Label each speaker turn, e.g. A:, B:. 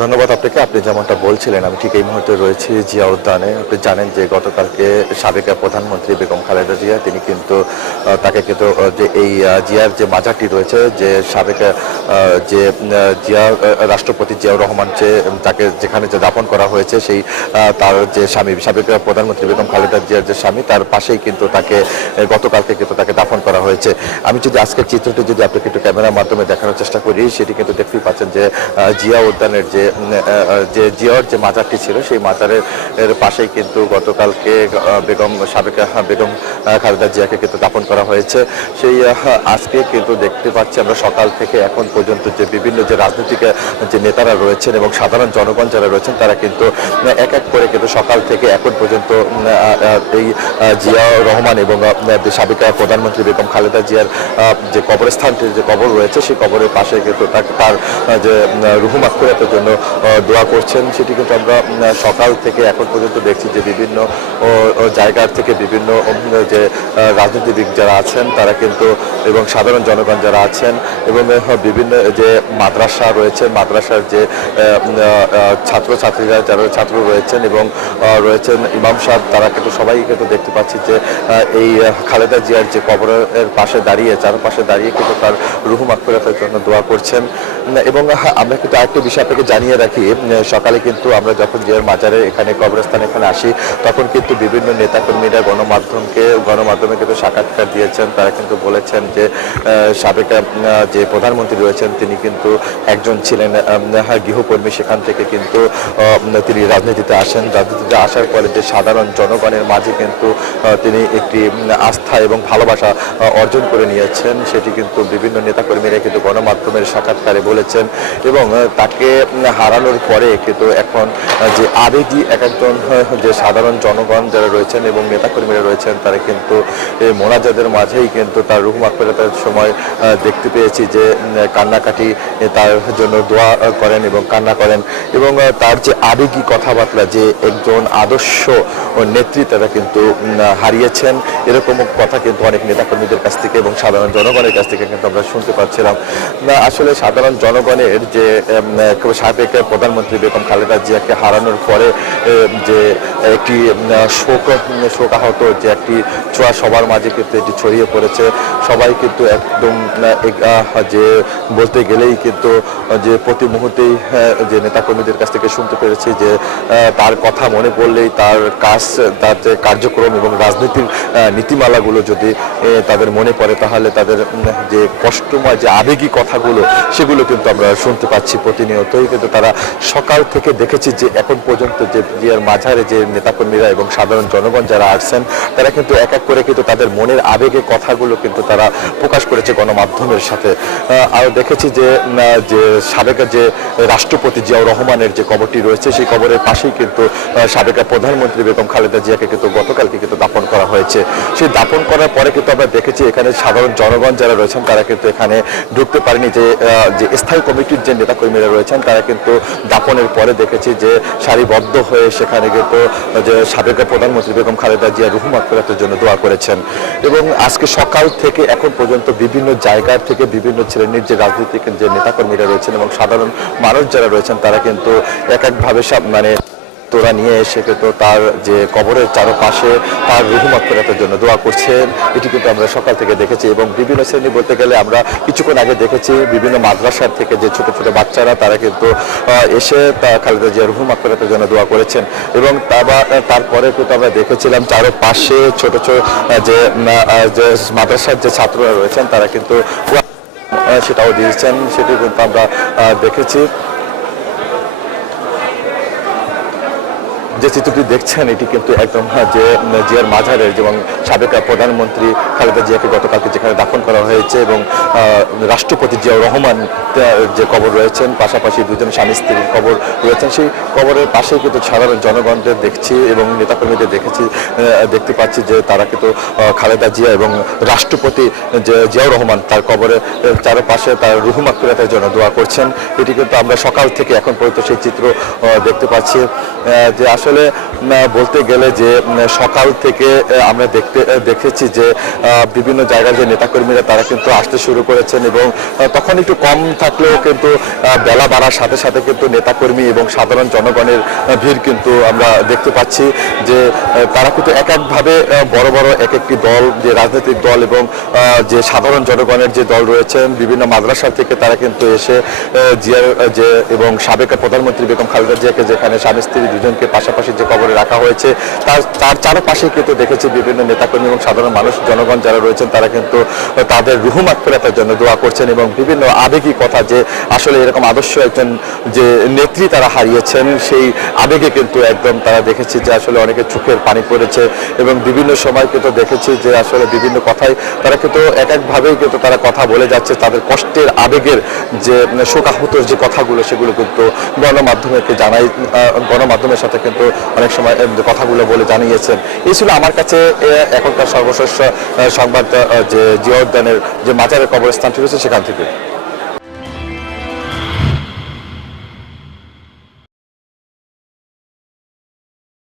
A: ধন্যবাদ আপনাকে। আপনি যেমনটা বলছিলেন, আমি ঠিক এই মুহূর্তে রয়েছি জিয়া উদ্যানে আপনি জানেন যে গতকালকে সাবেক প্রধানমন্ত্রী বেগম খালেদা জিয়া, তিনি কিন্তু তাকে কিন্তু যে এই জিয়ার যে মাজারটি রয়েছে, যে সাবেক যে জিয়া রাষ্ট্রপতি জিয়াউর রহমান যে, তাকে যেখানে যে দাফন করা হয়েছে, সেই তার যে স্বামী, সাবেক প্রধানমন্ত্রী বেগম খালেদা জিয়ার যে স্বামী, তার পাশেই কিন্তু তাকে গতকালকে কিন্তু তাকে দাফন করা হয়েছে। আমি যদি আজকের চিত্রটি যদি আপনাকে একটু ক্যামেরার মাধ্যমে দেখানোর চেষ্টা করি, সেটি কিন্তু দেখতেই পাচ্ছেন যে জিয়া উদ্যানের যে আহ, আহ, যে জিয়ার যে মাজারটি ছিল সেই মাজারের পাশেই কিন্তু গতকালকে বেগম সাবেক বেগম খালেদা জিয়াকে কিন্তু দাপন করা হয়েছে। সেই আজকে কিন্তু দেখতে পাচ্ছি আমরা সকাল থেকে এখন পর্যন্ত যে বিভিন্ন যে রাজনৈতিক যে নেতারা রয়েছেন এবং সাধারণ জনগণ যারা রয়েছেন তারা কিন্তু এক এক করে কিন্তু সকাল থেকে এখন পর্যন্ত এই জিয়া রহমান এবং সাবেক প্রধানমন্ত্রী বেগম খালেদা জিয়ার যে কবরস্থানটির যে কবর রয়েছে সেই কবরের পাশে কিন্তু তার যে উম, রুহু মাকফিরাতের জন্য দোয়া করছেন। সেটি কিন্তু আমরা সকাল থেকে এখন পর্যন্ত দেখছি যে বিভিন্ন জায়গার থেকে বিভিন্ন যে রাজনীতিবিদ যারা আছেন, তারা কিন্তু, এবং সাধারণ জনগণ যারা আছেন, এবং বিভিন্ন যে মাদ্রাসা রয়েছে, মাদ্রাসার যে ছাত্রছাত্রীরা যারা, ছাত্র রয়েছেন এবং রয়েছেন ইমাম সাহেব, তারা কিন্তু সবাই কিন্তু দেখতে পাচ্ছি যে এই খালেদা জিয়ার যে কবরের পাশে দাঁড়িয়ে, চারপাশে দাঁড়িয়ে কিন্তু তার রুহু মাকফিরাতের জন্য দোয়া করছেন। এবং আমরা কিন্তু আরেকটা বিষয় আপনাকে জানিয়ে রাখি সকালে কিন্তু আমরা যখন জিয়ার মাজারে এখানে কবরস্থান এখানে আসি তখন কিন্তু বিভিন্ন নেতাকর্মীরা গণমাধ্যমকে গণমাধ্যমে কিন্তু সাক্ষাৎকার দিয়েছেন। তারা কিন্তু বলেছেন যে সাবেক যে প্রধানমন্ত্রী রয়েছেন তিনি কিন্তু একজন ছিলেন হ্যাঁ, গৃহকর্মী। সেখান থেকে কিন্তু তিনি রাজনীতিতে আসেন। রাজনীতিতে আসার পরে যে সাধারণ জনগণের মাঝে কিন্তু তিনি একটি আস্থা এবং ভালোবাসা অর্জন করে নিয়েছেন। সেটি কিন্তু বিভিন্ন নেতাকর্মীরা কিন্তু গণমাধ্যমের সাক্ষাৎকারে বলেছেন এবং তাকে হারানোর পরে কিন্তু এখন যে আবেগী এক একজন যে সাধারণ জনগণ যারা রয়েছেন এবং নেতাকর্মীরা রয়েছেন, তারা কিন্তু এই মোনাজাদের মাঝেই কিন্তু তার রুহ মাকফেরাতের সময় দেখতে পেয়েছি যে কান্নাকাটি তার জন্য দোয়া করেন এবং কান্না করেন। এবং তার যে আবেগী কথাবার্তা, যে একজন আদর্শ নেত্রী তারা কিন্তু হারিয়েছেন, এরকম কথা কিন্তু অনেক নেতাকর্মীদের কাছ থেকে এবং সাধারণ জনগণের কাছ থেকে কিন্তু আমরা শুনতে পাচ্ছিলাম। আসলে সাধারণ জনগণের যে সাবেক প্রধানমন্ত্রী বেগম খালেদা জিয়াকে হারানোর পরে যে একটি শোক, শোকাহত যে একটি ছোঁয়া সবার মাঝে কিন্তু এটি ছড়িয়ে পড়েছে। সবাই কিন্তু একদম যে বলতে গেলেই কিন্তু যে প্রতি মুহূর্তেই যে নেতাকর্মীদের কাছ থেকে শুনতে পেরেছি যে তার কথা মনে পড়লেই তার কাজ, তার যে কার্যক্রম এবং রাজনীতির নীতিমালাগুলো যদি তাদের মনে পড়ে তাহলে তাদের যে কষ্টময়, যে আবেগী কথাগুলো, সেগুলো কিন্তু আমরা শুনতে পাচ্ছি প্রতিনিয়তই। কিন্তু তারা সকাল থেকে দেখেছি যে এখন পর্যন্ত যে জিয়ার মাঝারে যে নেতাকর্মীরা এবং সাধারণ জনগণ যারা আসছেন, তারা কিন্তু এক এক করে কিন্তু তাদের মনের আবেগে কথাগুলো কিন্তু তারা প্রকাশ করেছে গণমাধ্যমের সাথে। আর দেখেছি যে যে সাবেক যে রাষ্ট্রপতি জিয়াউর রহমানের যে কবরটি রয়েছে, সেই কবরের পাশেই কিন্তু সাবেক প্রধানমন্ত্রী বেগম খালেদা জিয়াকে কিন্তু গতকালকে কিন্তু করা হয়েছে। সেই দাপন করার পরে কিন্তু আমরা দেখেছি এখানে সাধারণ জনগণ যারা রয়েছেন, তারা কিন্তু এখানে ঢুকতে পারেনি যে যে স্থায়ী কমিটির যে নেতাকর্মীরা রয়েছেন, তারা কিন্তু দাপনের পরে দেখেছি যে সারিবদ্ধ হয়ে সেখানে কিন্তু যে সাবেক প্রধানমন্ত্রী বেগম খালেদা জিয়া রুহু মাকফিরাতের জন্য দোয়া করেছেন। এবং আজকে সকাল থেকে এখন পর্যন্ত বিভিন্ন জায়গার থেকে বিভিন্ন শ্রেণির যে রাজনৈতিক যে নেতাকর্মীরা রয়েছেন এবং সাধারণ মানুষ যারা রয়েছেন, তারা কিন্তু এক একভাবে সব- মানে তোরা নিয়ে এসে কিন্তু তার যে কবরের চারপাশে তার রুহুমত ফেরাতের জন্য দোয়া করছেন। এটি কিন্তু আমরা সকাল থেকে দেখেছি এবং বিভিন্ন শ্রেণি বলতে গেলে আমরা কিছুক্ষণ আগে দেখেছি বিভিন্ন মাদ্রাসার থেকে যে ছোট ছোট বাচ্চারা তারা কিন্তু এসে তা খালেদা জিয়া রুহুমত ফেরাতের জন্য দোয়া করেছেন এবং তারপর- কিন্তু আমরা দেখেছিলাম চারপাশে ছোট ছোট যে মাদ্রাসার যে ছাত্ররা রয়েছেন তারা কিন্তু সেটাও দিয়েছেন। সেটি কিন্তু আমরা দেখেছি। যে চিত্রটি দেখছেন এটি কিন্তু একদম আহ, যে জিয়ার মাঝারের যেমন সাবেক প্রধানমন্ত্রী খালেদা জিয়াকে গতকালকে যেখানে দাফন করা হয়েছে এবং রাষ্ট্রপতি জিয়াউর রহমান যে কবর রয়েছেন পাশাপাশি দুজন স্বামী স্ত্রীর কবর রয়েছেন সেই কবরের পাশেই কিন্তু সাধারণ জনগণদের দেখছি এবং নেতাকর্মীদের দেখেছি দেখতে পাচ্ছি যে তারা কিন্তু খালেদা জিয়া এবং রাষ্ট্রপতি যে জিয়াউর রহমান তার কবরের আহ, চারপাশে তার রুহু মাকফিরাতের জন্য দোয়া করছেন। এটি কিন্তু আমরা সকাল থেকে এখন পর্যন্ত সেই চিত্র দেখতে পাচ্ছি যে আসলে বলতে গেলে যে সকাল থেকে আমরা দেখতে দেখেছি যে বিভিন্ন জায়গায় যে নেতাকর্মীরা তারা কিন্তু আসতে শুরু করেছেন এবং তখন একটু কম থাকলেও কিন্তু বেলা বাড়ার সাথে সাথে কিন্তু নেতাকর্মী এবং সাধারণ জনগণের ভিড় কিন্তু আমরা দেখতে পাচ্ছি যে তারা কিন্তু এক একভাবে বড় বড় এক একটি দল, যে রাজনৈতিক দল এবং যে সাধারণ জনগণের যে দল রয়েছেন, বিভিন্ন মাদ্রাসা থেকে তারা কিন্তু এসে জিয়ার যে, এবং সাবেক প্রধানমন্ত্রী বেগম খালেদা জিয়াকে যেখানে স্বামী স্ত্রী দুজনকে পাশাপাশি যে কবরে রাখা হয়েছে, তার তার চারপাশে কিন্তু দেখেছি বিভিন্ন নেতাকর্মী এবং সাধারণ মানুষ, জনগণ যারা রয়েছেন, তারা কিন্তু তাদের রুহুমাত ফেরাতের জন্য দোয়া করছেন এবং বিভিন্ন আবেগী কথা যে আসলে এরকম আদর্শ একজন যে নেত্রী তারা হারিয়েছেন, সেই আবেগে কিন্তু একদম তারা দেখেছি যে আসলে অনেকে চোখের পানি পড়েছে এবং বিভিন্ন সময় কিন্তু দেখেছি যে আসলে বিভিন্ন কথাই তারা কিন্তু এক একভাবেই কিন্তু তারা কথা বলে যাচ্ছে, তাদের কষ্টের আবেগের যে শোকাহতর যে কথাগুলো, সেগুলো কিন্তু গণমাধ্যমকে জানাই গণমাধ্যমের সাথে কিন্তু অনেক সময় কথাগুলো বলে জানিয়েছেন। এই ছিল আমার কাছে এখনকার সর্বশেষ সংবাদ যে জিয়া উদ্যানের যে মাজারের কবরস্থানটি রয়েছে সেখান থেকে।